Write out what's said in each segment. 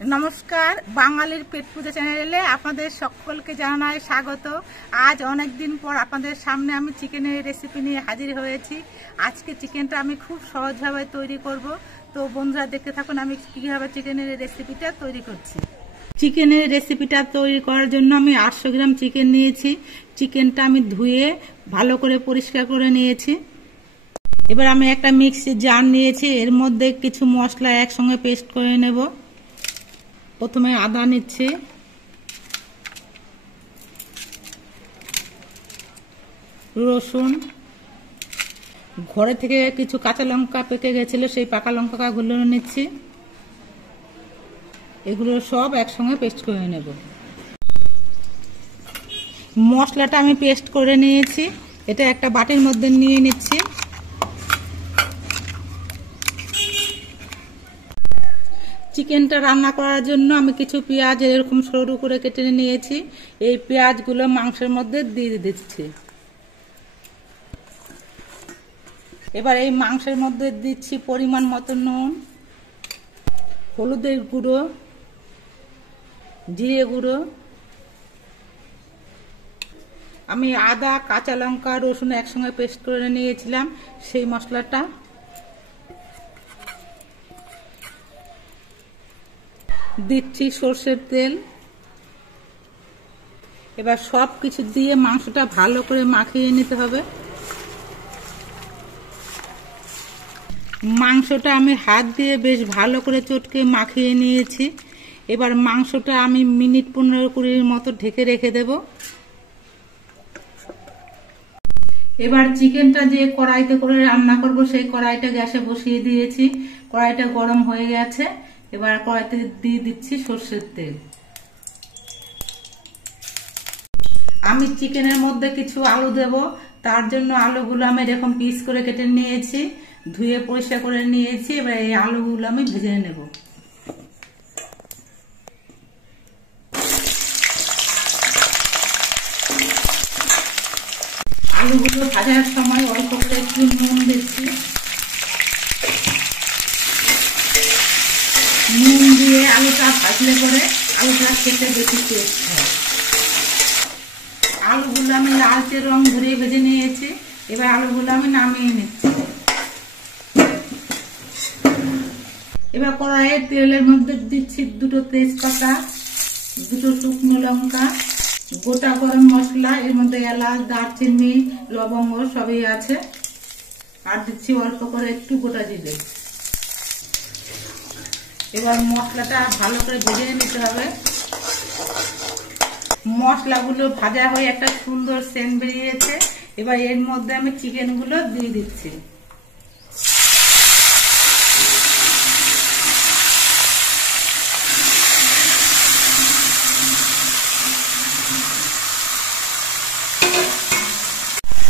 নমস্কার, বাঙালির পেট পূজা চ্যানেলে আপনাদের সকলকে জানাই স্বাগত। আজ অনেক দিন পর আপনাদের সামনে আমি চিকেনের রেসিপি নিয়ে হাজির হয়েছি। আজকে চিকেনটা আমি খুব সহজভাবে তৈরি করব। তো বন্ধুরা দেখতে থাকুন আমি কীভাবে চিকেনের রেসিপিটা তৈরি করছি। চিকেনের রেসিপিটা তৈরি করার জন্য আমি 800 গ্রাম চিকেন নিয়েছি। চিকেনটা আমি ধুয়ে ভালো করে পরিষ্কার করে নিয়েছি। এবার আমি একটা মিক্সি জার নিয়েছি, এর মধ্যে কিছু মশলা একসঙ্গে পেস্ট করে নেব। প্রথমে আদা নিচ্ছি, রসুন, ঘরে থেকে কিছু কাঁচা লঙ্কা পেকে গেছিল সেই পাকা লঙ্কাগুলো নিচ্ছি। এগুলো সব একসঙ্গে পেস্ট করে নেব। মশলাটা আমি পেস্ট করে নিয়েছি, এটা একটা বাটির মধ্যে নিয়ে নিচ্ছি। চিকেনটা রান্না করার জন্য আমি কিছু পেঁয়াজ এরকম সরু করে কেটে নিয়েছি। এই পেঁয়াজগুলো মাংসের মধ্যে দিয়ে দিচ্ছি। এবার এই মাংসের মধ্যে দিচ্ছি পরিমাণ মতো নুন, হলুদের গুঁড়ো, জিরে গুঁড়ো। আমি আদা, কাঁচা লঙ্কা, রসুন একসঙ্গে পেস্ট করে নিয়েছিলাম সেই মশলাটা। দিচ্ছি সর্ষের তেল। এবার সব কিছু দিয়ে মাংসটা ভালো করে মাখিয়ে নিতে হবে। মাংসটা আমি হাত দিয়ে বেশ ভালো করে চটকে মাখিয়ে নিয়েছি। এবার মাংসটা আমি মিনিট 15-20 মতো ঢেকে রেখে দেব। এবার চিকেনটা যে কড়াইতে করে রান্না করব সেই কড়াইটা গ্যাসে বসিয়ে দিয়েছি। কড়াইটা গরম হয়ে গেছে। এবার কড়াইতে দিয়ে দিচ্ছি সর্ষের তেল। আমি চিকেনের মধ্যে কিছু আলু দেব, তার জন্য আলুগুলো আমি এরকম পিস করে কেটে নিয়েছি, ধুয়ে পরিষ্কার করে নিয়েছি। এবার এই আলুগুলো আমি ভেজে নেব। আলুগুলো ভাজার সময় অল্প করে একটু নুন দিচ্ছি। নুন দিয়ে আলুটা ভাজলে পরে আলুটা খেতে বেশি টেস্ট হয়। আলুগুলো আমি লালচে রং ধরে ভেজে নিয়েছি। এবার আলুগুলো আমি নামিয়ে নিচ্ছি। এবার কড়াইয়ে তেলের মধ্যে দিচ্ছি 2টো তেজপাতা, 2টো শুকনো লঙ্কা, গোটা গরম মশলা, এর মধ্যে এলাচ, দারচিনি, লবঙ্গ সবই আছে। আর দিচ্ছি অল্প করে একটু গোটা জিরে। এবার মশলাটা ভালো করে ভেজে নিতে হবে। মশলাগুলো ভাজা হয়ে একটা সুন্দর সেন্ট বেরিয়েছে। এবার এর মধ্যে আমি চিকেনগুলো দিয়ে দিচ্ছি।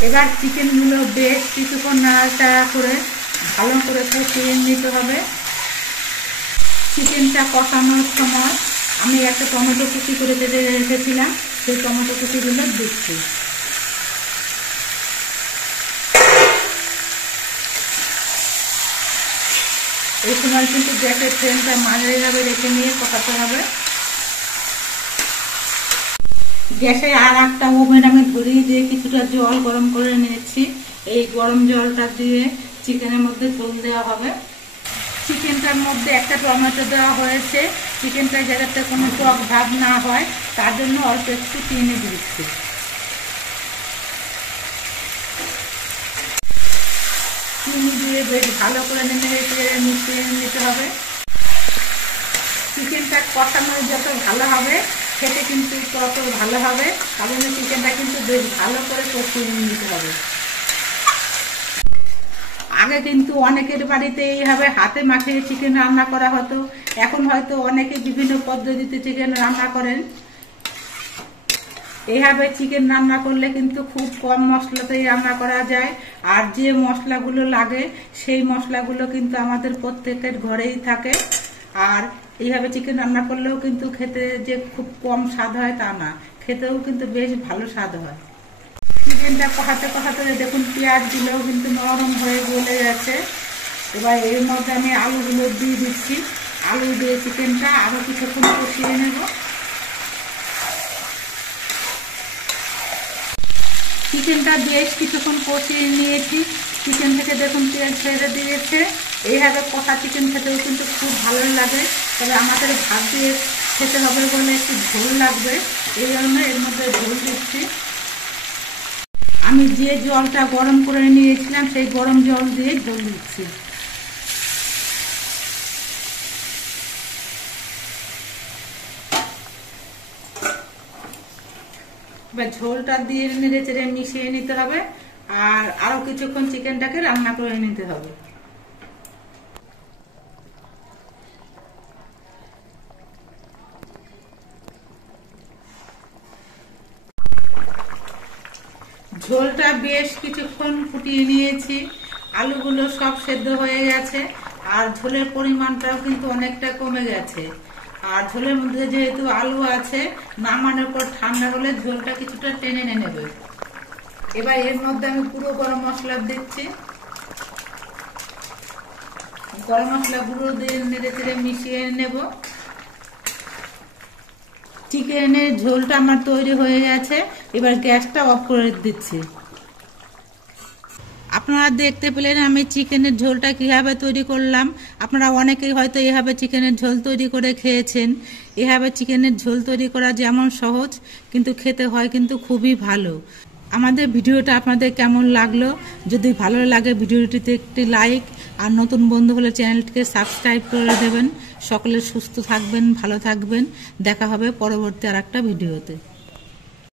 এবার চিকেনগুলো বেশ কিছুক্ষণ নাড়াচাড়া করে ভালো করে কষিয়ে নিতে হবে। চিকেনটা কষানোর সময় আমি একটা টমেটো কুচি করে কেটে রেখেছিলাম, সেই টমেটো কুচিগুলো দিচ্ছি। এই সময় কিন্তু গ্যাসের ফ্লেমটা মাঝারিভাবে রেখে নিয়ে কষাতে হবে। গ্যাসে আর একটা ওভেন আমি ধরিয়ে দিয়ে কিছুটা জল গরম করে নিয়েছি। এই গরম জলটা দিয়ে চিকেনের মধ্যে ঝোল দেওয়া হবে। চিকেনটার মধ্যে একটা টমেটো দেওয়া হয়েছে। চিকেনটা যাতে কোনো টক ভাব না হয় তার জন্য অল্প একটু চিনি দিচ্ছি। চিনি দিয়ে বেশ ভালো করে মিশিয়ে নিতে হবে। চিকেনটা কষানো যত ভালো হবে খেতে কিন্তু তত ভালো হবে। কারণ চিকেনটা কিন্তু বেশ ভালো করে কষিয়ে নিতে হবে। আগে কিন্তু অনেকের বাড়িতে এইভাবে হাতে মাখিয়ে চিকেন রান্না করা হতো। এখন হয়তো অনেকে বিভিন্ন পদ্ধতিতে চিকেন রান্না করেন। এইভাবে চিকেন রান্না করলে কিন্তু খুব কম মশলাতেই রান্না করা যায়। আর যে মশলাগুলো লাগে সেই মশলাগুলো কিন্তু আমাদের প্রত্যেকের ঘরেই থাকে। আর এইভাবে চিকেন রান্না করলেও কিন্তু খেতে যে খুব কম স্বাদ হয় তা না, খেতেও কিন্তু বেশ ভালো স্বাদ হয়। চিকেনটা কষাতে কষাতে দেখুন পেঁয়াজগুলোও কিন্তু নরম হয়ে গলে গেছে। এবার এর মধ্যে আমি আলুগুলো দিয়ে দিচ্ছি। আলু দিয়ে চিকেনটা আরো কিছুক্ষণ কষিয়ে নেব। চিকেনটা বেশ কিছুক্ষণ কষিয়ে নিয়েছি। চিকেন থেকে দেখুন তেল ছেড়ে দিয়েছে। এইভাবে কষা চিকেন খেতেও কিন্তু খুব ভালো লাগে, তবে আমাদের ভাত দিয়ে খেতে হবে বলে একটু ঝোল লাগবে, এই জন্য এর মধ্যে ঝোল দিচ্ছি। আমি যে জলটা গরম করে নিয়েছিলাম সেই গরম জল দিয়ে ঝোল দিচ্ছি। এবার ঝোলটা দিয়ে নেড়ে চেড়ে মিশিয়ে নিতে হবে, আর আরো কিছুক্ষণ চিকেনটাকে রান্না করে নিতে হবে। ঝোলটা বেশ কিছুক্ষণ ফুটিয়ে নিয়েছি, আলুগুলো সব সেদ্ধ হয়ে গেছে, আর ঝোলের পরিমাণটাও কিন্তু অনেকটা কমে গেছে। আর ঝোলের মধ্যে যেহেতু আলু আছে, নামানোর পর ঠান্ডা হলে ঝোলটা কিছুটা টেনে নেবে। এবার এর মধ্যে আমি পুরো গরম মশলা দিচ্ছি। গরম মশলা গুঁড়ো দিয়ে নেড়ে চেড়ে মিশিয়ে নেব। চিকেনের ঝোলটা আমার তৈরি হয়ে গেছে, এবার গ্যাসটা অফ করে দিচ্ছি। আপনারা দেখতে পেলেন আমি চিকেনের ঝোলটা কিভাবে তৈরি করলাম। আপনারা অনেকেই হয়তো এভাবে চিকেনের ঝোল তৈরি করে খেয়েছেন। এভাবে চিকেনের ঝোল তৈরি করা যেমন সহজ, কিন্তু খেতে হয় কিন্তু খুবই ভালো। আমাদের ভিডিওটা আপনাদের কেমন লাগলো? যদি ভালো লাগে ভিডিওটিতে একটি লাইক, আর নতুন বন্ধু হলে চ্যানেলটিকে সাবস্ক্রাইব করে দেবেন। সকলে সুস্থ থাকবেন, ভালো থাকবেন। দেখা হবে পরবর্তী আরেকটা ভিডিওতে।